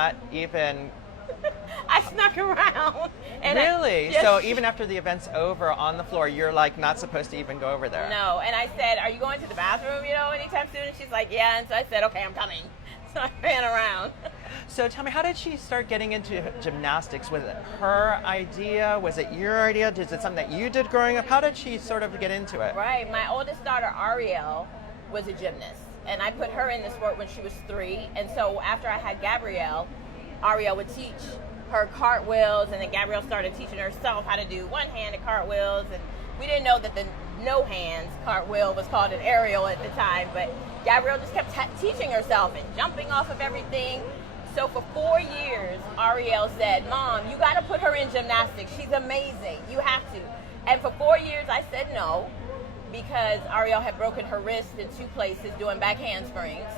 not even I snuck around. And really. yes, So even after the event's over on the floor, you're like not supposed to even go over there. no. And I said, "Are you going to the bathroom? Anytime soon?" And she's like, "Yeah." And so I said, "Okay, I'm coming." So I ran around. So tell me, how did she start getting into gymnastics? Was it her idea? Was it your idea? Is it something that you did growing up? How did she sort of get into it? Right. My oldest daughter, Ariel, was a gymnast, and I put her in the sport when she was 3. And so after I had Gabrielle, Ariel would teach her cartwheels, and then Gabrielle started teaching herself how to do one-handed cartwheels. And we didn't know that the no-hands cartwheel was called an aerial at the time, but Gabrielle just kept teaching herself and jumping off of everything. So for 4 years, Ariel said, "Mom, you got to put her in gymnastics. She's amazing. You have to." And for 4 years, I said no, because Ariel had broken her wrist in 2 places doing back handsprings.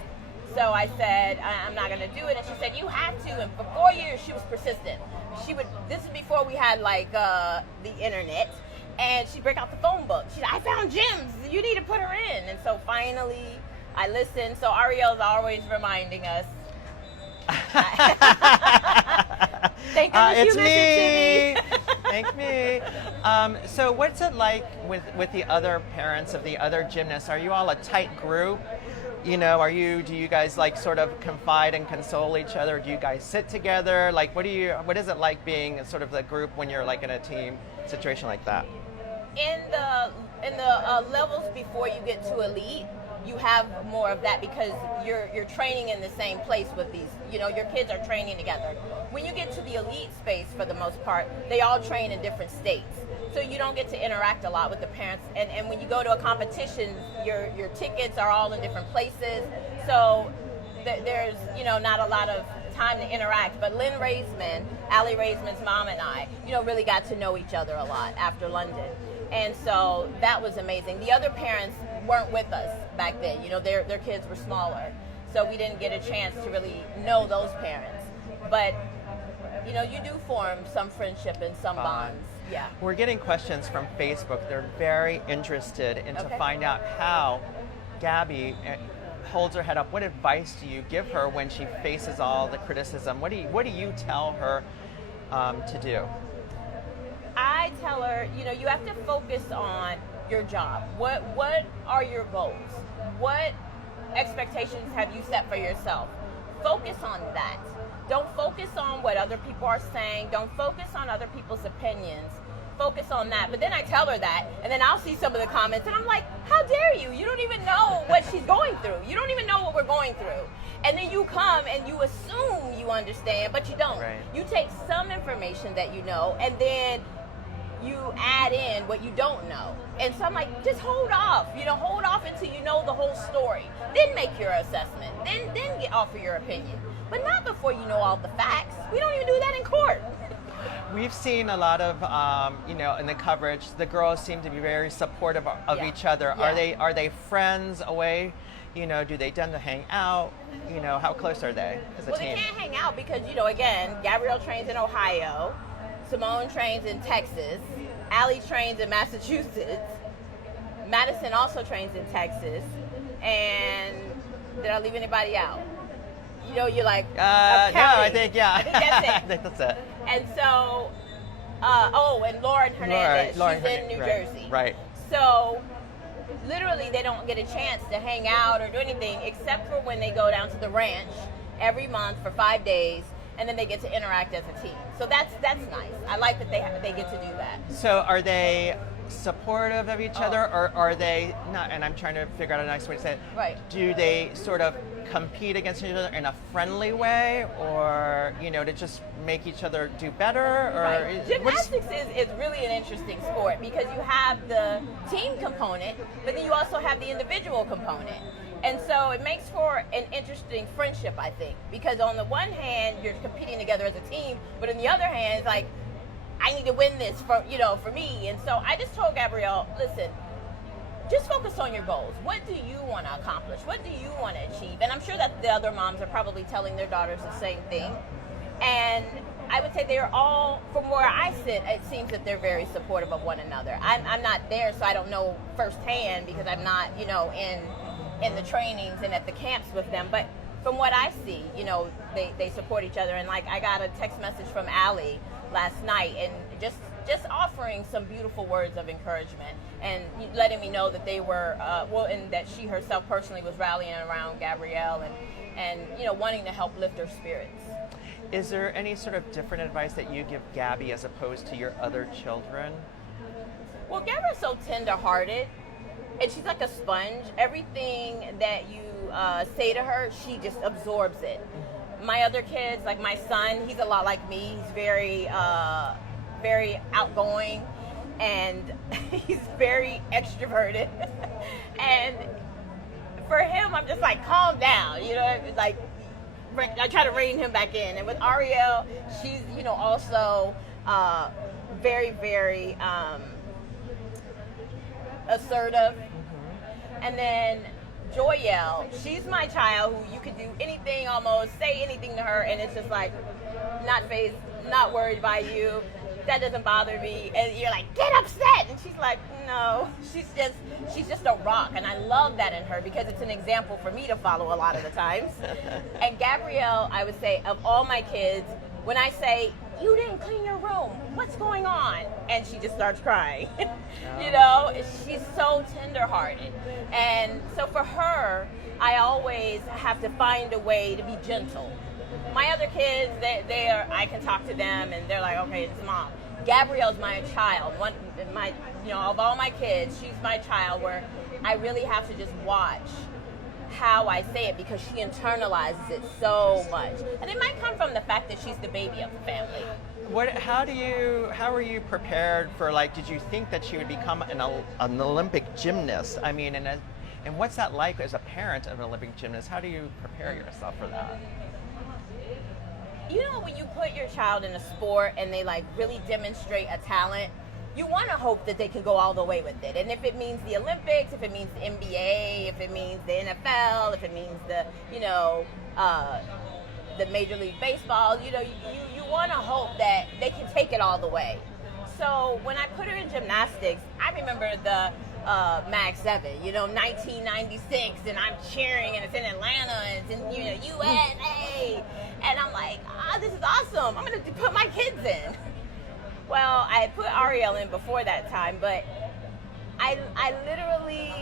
So I said, "I'm not going to do it." And she said, "You have to." And for 4 years, she was persistent. This is before we had like the internet. And she'd break out the phone book. She'd, "I found gyms. You need to put her in." And so finally, I listened. So Ariel's always reminding us. Thank goodness It's you me. listened to me. Thank me. So what's it like with the other parents of the other gymnasts? Are you all a tight group? Do you guys like sort of confide and console each other? Do you guys sit together? Like, what is it like being sort of the group when you're like in a team situation like that? In the levels before you get to elite, you have more of that because you're training in the same place with these. Your kids are training together. When you get to the elite space, for the most part, they all train in different states. So you don't get to interact a lot with the parents. And when you go to a competition, your tickets are all in different places. So there's not a lot of time to interact. But Lynn Raisman, Allie Raisman's mom, and I, really got to know each other a lot after London. And so that was amazing. The other parents weren't with us back then. Their kids were smaller. So we didn't get a chance to really know those parents. But, you do form some friendship and some bonds. Yeah. We're getting questions from Facebook. They're very interested in to find out how Gabby holds her head up. What advice do you give her when she faces all the criticism? What do you tell her to do? I tell her, you have to focus on your job. What are your goals? What expectations have you set for yourself? Focus on that. Don't focus on what other people are saying. Don't focus on other people's opinions. Focus on that. But then I tell her that, and then I'll see some of the comments, and I'm like, how dare you? You don't even know what she's going through. You don't even know what we're going through. And then you come and you assume you understand, but you don't. Right. You take some information that you know, and then you add in what you don't know. And so I'm like, just hold off. Hold off until you know the whole story. Then make your assessment. Then offer your opinion. But not before you know all the facts. We don't even do that in court. We've seen a lot of, in the coverage, the girls seem to be very supportive of each other. Yeah. Are they friends away? Do they tend to hang out? How close are they as a Well, team? they can't hang out because, again, Gabrielle trains in Ohio. Simone trains in Texas. Allie trains in Massachusetts. Madison also trains in Texas. And did I leave anybody out? You're like, no, I think I think that's it. I think that's it. And so, and Lauren Hernandez, Lauren she's in Hernandez, New right, Jersey. right. So, literally, they don't get a chance to hang out or do anything except for when they go down to the ranch every month for 5 days, and then they get to interact as a team. So that's nice. I like that they get to do that. So are they supportive of each other, or are they not? And I'm trying to figure out a nice way to say it. Right. Do they sort of compete against each other in a friendly way, or to just make each other do better? Or Right. Gymnastics is really an interesting sport because you have the team component, but then you also have the individual component. And so it makes for an interesting friendship, I think, because on the one hand, you're competing together as a team, but on the other hand, it's like, I need to win this for me. And so I just told Gabrielle, listen, just focus on your goals. What do you want to accomplish? What do you want to achieve? And I'm sure that the other moms are probably telling their daughters the same thing. And I would say they're all, from where I sit, it seems that they're very supportive of one another. I'm not there, so I don't know firsthand because I'm not, in the trainings and at the camps with them. But from what I see, they support each other. And like I got a text message from Allie last night, and just offering some beautiful words of encouragement and letting me know that they were and that she herself personally was rallying around Gabrielle and wanting to help lift her spirits. Is there any sort of different advice that you give Gabby as opposed to your other children? Well, Gabrielle's so tender-hearted, and she's like a sponge. Everything that you say to her, she just absorbs it. My other kids, like my son, he's a lot like me. He's very outgoing, and he's very extroverted. And for him, I'm just like, calm down, like I try to rein him back in. And with Ariel, she's also very, very assertive. And then Joyelle, she's my child who you could do anything, almost say anything to her, and it's just like not fazed, not worried by you. That doesn't bother me. And you're like, get upset, and she's like, no. She's just a rock, and I love that in her because it's an example for me to follow a lot of the times. And Gabrielle, I would say, of all my kids, when I say, you didn't clean your room, what's going on? And she just starts crying. She's so tender-hearted. And so for her, I always have to find a way to be gentle. My other kids, I can talk to them and they're like, okay, it's mom. Gabrielle's my child. Of all my kids, she's my child where I really have to just watch how I say it because she internalizes it so much. And it might come from the fact that she's the baby of the family. How were you prepared for, did you think that she would become an Olympic gymnast? I mean, and what's that like as a parent of an Olympic gymnast? How do you prepare yourself for that? When you put your child in a sport and they really demonstrate a talent, you want to hope that they can go all the way with it. And if it means the Olympics, if it means the NBA, if it means the NFL, if it means the Major League Baseball, you want to hope that they can take it all the way. So when I put her in gymnastics, I remember the Mag 7, 1996, and I'm cheering, and it's in Atlanta, and it's in USA, and I'm like, this is awesome. I'm going to put my kids in. Well, I put Ariel in before that time, but I literally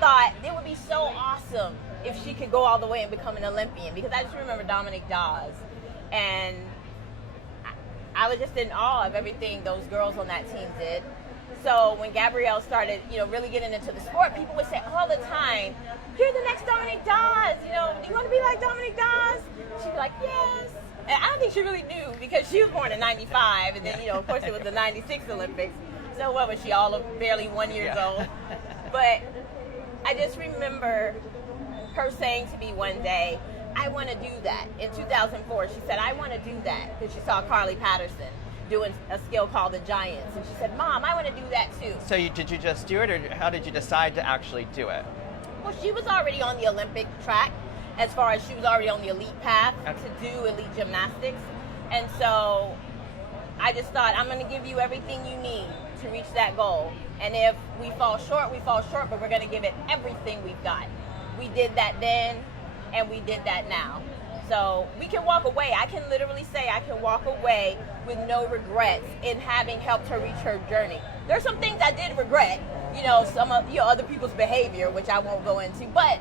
thought it would be so awesome if she could go all the way and become an Olympian, because I just remember Dominique Dawes, and I was just in awe of everything those girls on that team did. So when Gabrielle started, really getting into the sport, people would say all the time, "You're the next Dominique Dawes. Do you want to be like Dominique Dawes?" She'd be like, "Yes." And I don't think she really knew because she was born in '95, and then of course it was the '96 Olympics. So what was she, all of barely 1 year old? But I just remember her saying to me one day, "I want to do that." In 2004, she said, "I want to do that," because she saw Carly Patterson doing a skill called the Giants, and she said, "Mom, I want to do that too." So did you just do it, or how did you decide to actually do it? Well, she was already on the Olympic track, as far as she was already on the elite path to do elite gymnastics, and so I just thought, I'm going to give you everything you need to reach that goal, and if we fall short, we fall short, but we're going to give it everything we've got. We did that then, and we did that now. So we can walk away. I can literally say I can walk away with no regrets in having helped her reach her journey. There's some things I did regret, some of other people's behavior, which I won't go into. But,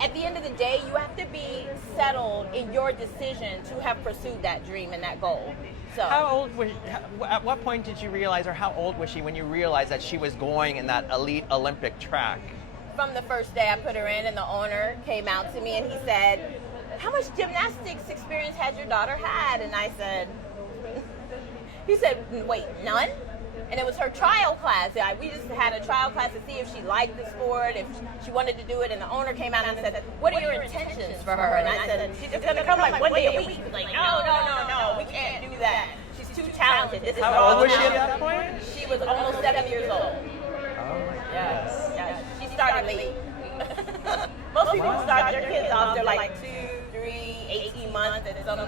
at the end of the day, you have to be settled in your decision to have pursued that dream and that goal. So how old was? At what point did you realize, or how old was she when you realized that she was going in that elite Olympic track? From the first day I put her in, and the owner came out to me and he said, "How much gymnastics experience has your daughter had?" And I said, he said, "Wait, none?" And it was her trial class. We just had a trial class to see if she liked the sport, if she wanted to do it. And the owner came out and said, "What are your intentions for her?" And I said, "She's just going to come one day a week." He was like, no, we can't do that. She's too talented. This is how old was she at that point? She was almost 7 years old. Oh my goodness. Yeah. She started late. Most people start their kids off, they're like 2, 3, 18 months, and some,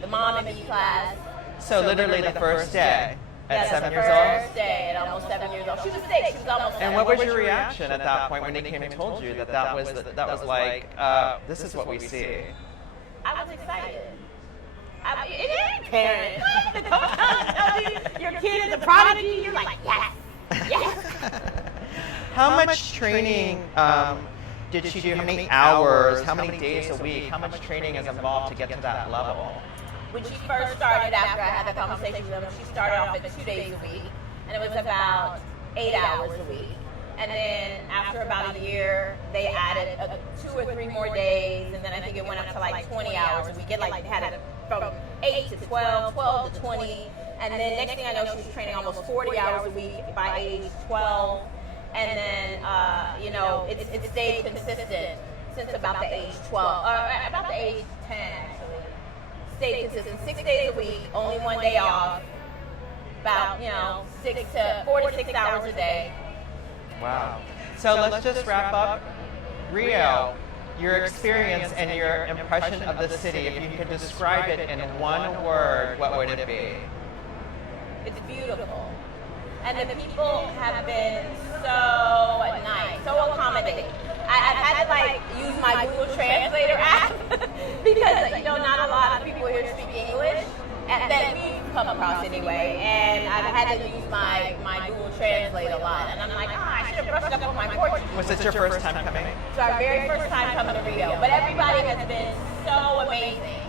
the mom and me class. So literally the first day. At That's 7 her years old? first day at almost 7 years old. She was 6. She was almost 7. And what was your reaction at that point when they came and told you that was like, this is what we see? I was excited. It ain't parents. Don't tell your kid is a prodigy. You're like, yes, yes. How much training did she do? How many hours? How many days a week? How much training is involved to get to that level? When she first started, after I had the conversation with them, she started off at 2 days a week, and it was about 8 hours a week. And then after about a year, they added 2 or 3 more days, and then I think it went up to like 20 hours a week. It like had it from 8 to 12, 12 to 20, and then next thing I know, she was training almost 40 hours a week by age 12, and then it stayed consistent since about the age 12, about the age 10 actually. Stayed consistent 6 days a week, only 1 day off, about 4 to 6 hours a day. Wow. So let's just wrap up. Rio, your experience and your impression of the city, if you could describe it in one word, what would it be? It's beautiful. And the people have been so nice, so accommodating. I've had to use my Google Translator app because not a lot of people here speak English that we've come across anyway. And I've had to use my Google Translate a lot. And I'm like, I should have brushed up on my Portuguese. Was it your first time coming? It's our very first time coming to Rio. But everybody has been so amazing.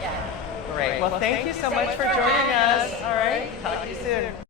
Yeah. Great. Well, thank you so much for joining us. All right. Talk to you soon.